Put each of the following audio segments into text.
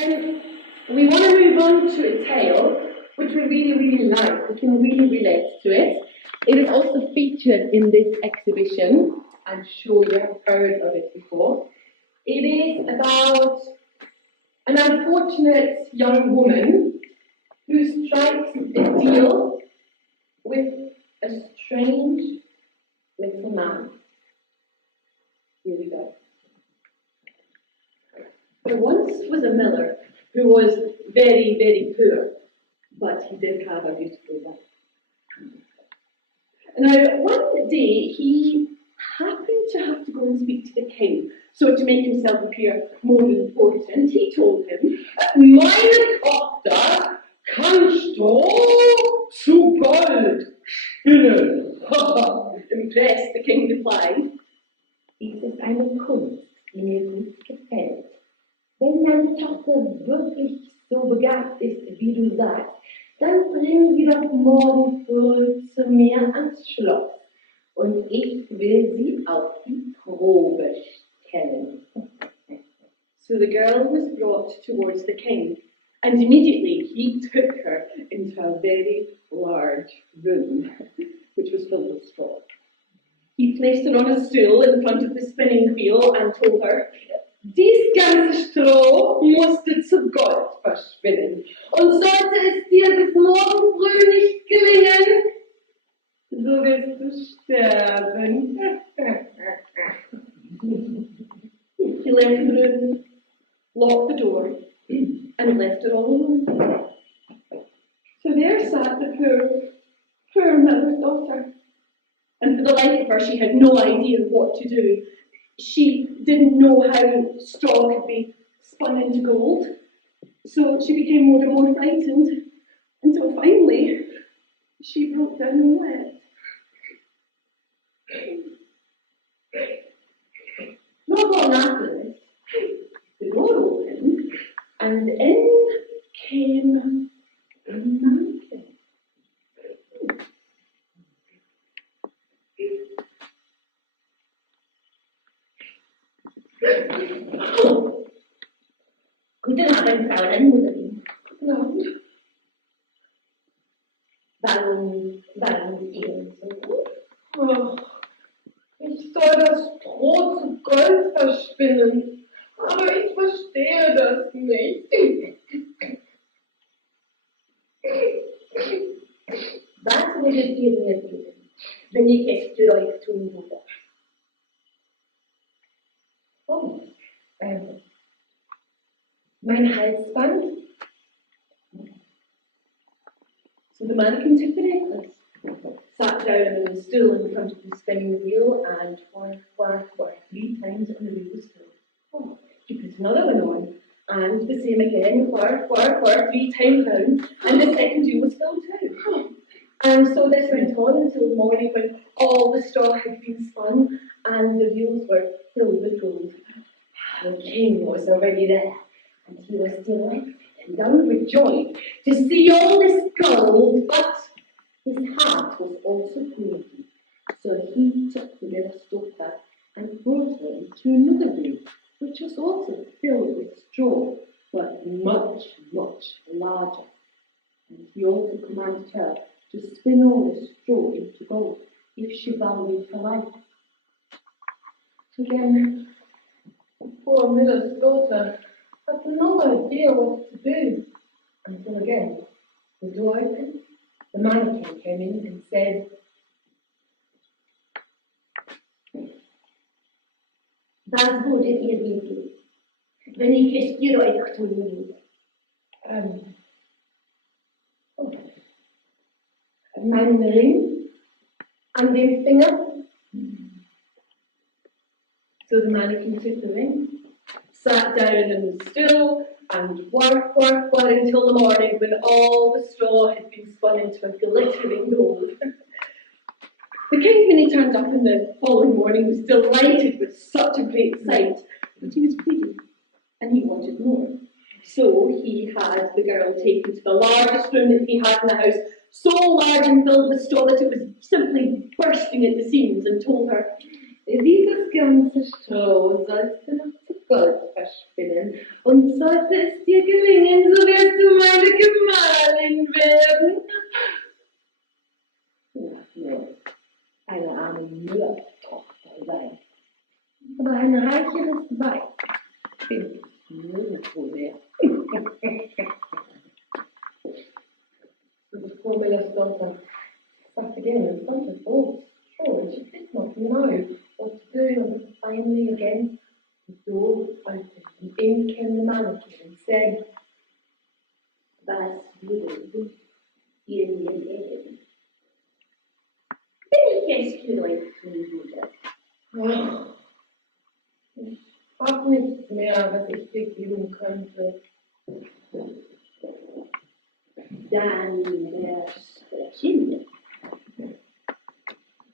We want to move on to a tale which we really, really like. We can really relate to it. It is also featured in this exhibition. I'm sure you have heard of it before. It is about an unfortunate young woman who strikes a deal with a strange little man. Here we go. There once was a miller who was very, very poor, but he did have a beautiful wife. Now, one day he happened to have to go and speak to the king, so to make himself appear more important, he told him, Meine Tochter kannst du zu Gold spinnen. Impressed, the king replied, Dies ist eine Kunst, die mir gut gefällt. Wenn deine Tochter wirklich so begabt ist, wie du sagst, dann bring sie doch morgen früh zu mir ans Schloss. Und ich will sie auf die Probe stellen. So the girl was brought towards the king, and immediately he took her into a very large room, which was filled with straw. He placed her on a stool in front of the spinning wheel and told her, Dies ganze Stroh musst du zu Gold verspinnen. Und sollte es dir bis morgen früh nicht gelingen, so wirst du sterben. He left the room, locked the door, and left her all alone. So there sat the poor miller's daughter. And for the life of her, she had no idea what to do. She didn't know how straw could be spun into gold. So she became more and more frightened, until finally she broke down and wept. Not long after this, the door opened, and in came a mannequin. Guten Abend, Fräulein Muserin. Guten Abend. Warum Ihnen so gut? Oh, ich soll das Stroh zu Gold verspinnen, aber ich verstehe das nicht. Was würdet ihr mir geben, wenn ich es für euch tun würde? Oh, mein Halsband? So the mannequin took the necklace, sat down on the stool in front of the spinning wheel, and whirr, 3 times, and the wheel was filled. Oh, he put another one on, and the same again, whirr, 3 times round, and the second wheel was filled too. And so this went on until the morning when all the straw had been spun, and the wheels were filled with gold. The king was already there, and he was delighted and overjoyed to see all this gold, but his heart was also greedy. So he took the miller's daughter and brought her into another room, which was also filled with straw, but much, much larger. And he also commanded her to spin all the straw into gold, if she valued her life. Again, the poor miller's daughter had no idea what to do, Until again, the door opened, the mannequin came in and said, Was würdet ihr mir geben, wenn ich es für euch tun würde? Meinen Ring an dem Finger. So the mannequin took the ring, sat down on the stool, and whirr, until the morning when all the straw had been spun into a glittering gold. The king, when he turned up in the following morning, was delighted with such a great sight, but he was greedy, and he wanted more. So he had the girl taken to the largest room that he had in the house, so large and filled with straw that it was simply bursting at the seams, and told her, dieses ganze Stroh sollst du noch zu Gold verspinnen. Und sollte es dir gelingen, so wirst du meine Gemahlin werden. Ja, nur eine arme Müllertochter sein. Aber ein reicheres Weib bin ich nirgendwo mehr. The poor miller's daughter sat again in front of all straw, and she did not know what to do. And finally, again, the door opened, and in came the mannequin and said, Was würdet ihr mir geben? Wenn ich es für euch tun würde. "Oh, ich hab nichts mehr, was ich dir geben könnte." Dann wär's Kind.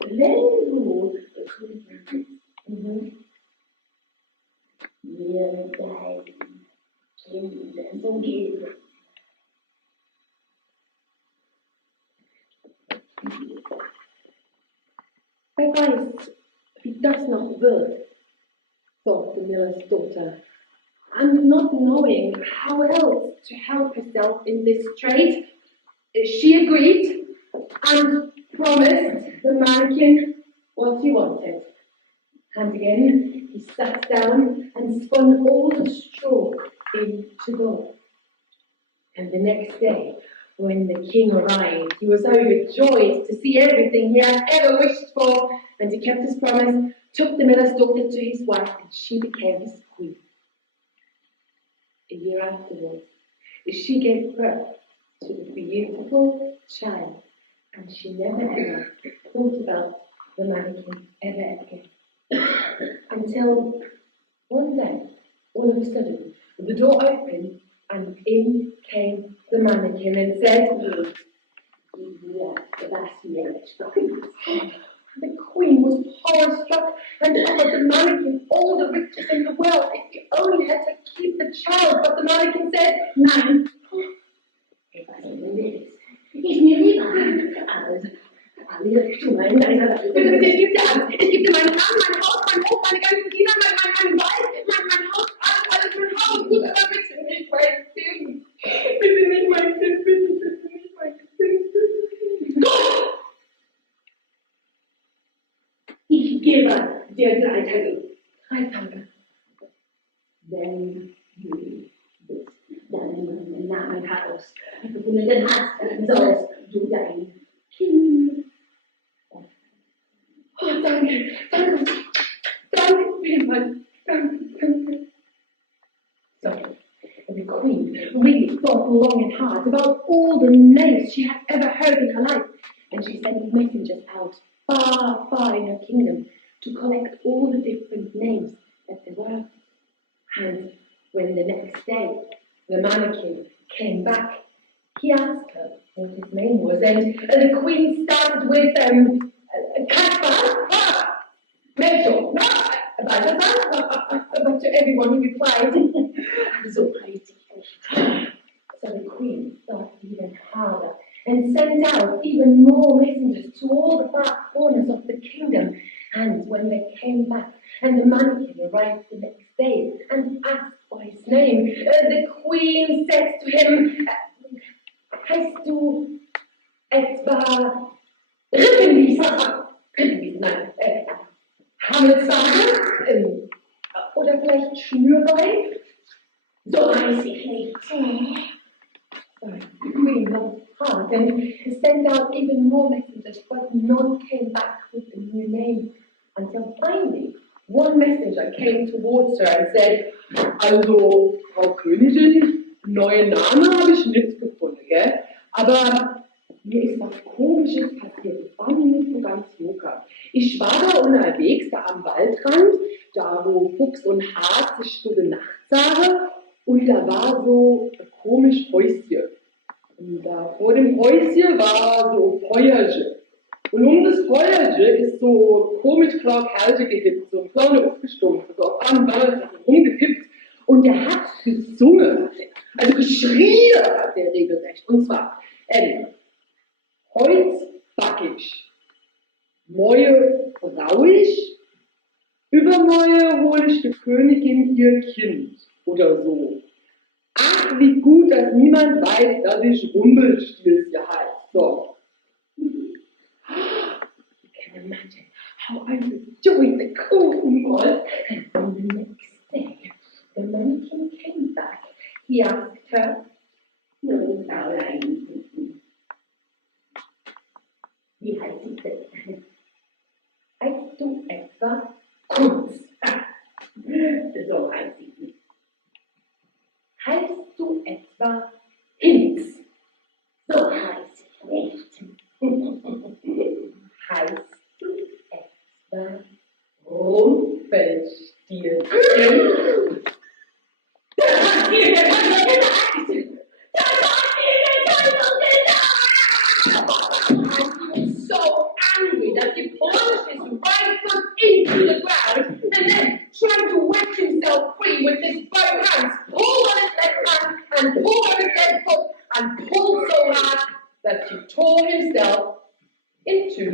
Wenn du mir dein Kind so geben. Wer weiß, wie das noch wird, thought the miller's daughter, and not knowing how else to help herself in this trade, she agreed and promised the mannequin what he wanted. And again, he sat down and spun all the straw into gold. And the next day, when the king arrived, he was overjoyed to see everything he had ever wished for, and he kept his promise, took the miller's daughter to his wife, and she became his queen. A year afterwards, she gave birth to a beautiful child, and she never ever thought about the mannequin ever again. Until one day, all of a sudden, the door opened, and in came the mannequin and said, the queen was horror-struck and offered the mannequin all the riches in the world if he only had to keep the child. But the mannequin said, Nein, etwas Wildes ist mir lieber als alle Richtungen deiner bitte, ich gebe dir alles. Ich gebe dir meinen Arm, mein Haus, mein Hof, meine ganzen Diener, mein Wald, mein Haus, alles mein Haus. Gut, aber bitte nicht mein Kind. Bitte nicht mein Kind, bitte nicht mein Kind. Gott! Ich gebe dir 3 Tage. 3 Tage. Wenn du bist deinen Namen herausgefunden hast, sollst du dein Kind. Oh, danke vielmals. Danke. So, and the queen really thought long and hard about all the names she had ever heard in her life, and she sent messengers out far, far in her kingdom to collect all the different names that there were. And when the next day the mannequin came back, he asked her what his name was, and the queen started with Kaspar, Melchior, but to everyone he replied, so crazy. So the queen thought even harder and sent out even more messengers to all the far corners of the kingdom. And when they came back, and the mannequin arrived the next day and asked for his name, the queen said to him, heißt du etwa Rippenwies? Nein, Hammelshage? Oder vielleicht Schnürbein? So weiß ich nicht. The queen looked hard and sent out even more messengers, but none came back with a new name. Until finally, one messenger came towards her and said, also, Frau Königin, neuen Namen habe ich nicht gefunden, gell? Aber mir ist was Komisches passiert. Das war mir nicht so ganz locker. Ich war da unterwegs, da am Waldrand, da wo Fuchs und Hase sich gute Nacht sagen, und da war so ein komisches Häuschen. Und da vor dem Häuschen war so ein Feuerchen. Und das Feuerchen ist so komisch klar Kerlchen gehippt, so ein kleiner aufgestumpft, so auf einem Ball rumgehippt. Und der hat gesungen, also geschrien hat der regelrecht. Und zwar, Holz back ich, Mäue brau ich, Übermorgen hole ich der Königin ihr Kind oder so. Ach, wie gut, dass niemand weiß, dass ich Rumpelstilzchen heiße. So. You can imagine how I enjoyed the courting was. And on the next day, the mannequin came back. He asked her, Nun, Fräulein, wie heißt sie denn? Heißt du etwa Kunst? So heißt sie nicht. Heißt du etwa Hinz? So heißt ich nicht. Heißt du etwa Rumpelstilzchen? So angry that he plunged his right foot into the ground and then tried to wedge himself free with his both hands, pulled on his left hand and pulled on his left foot and pulled so hard that he tore himself in two.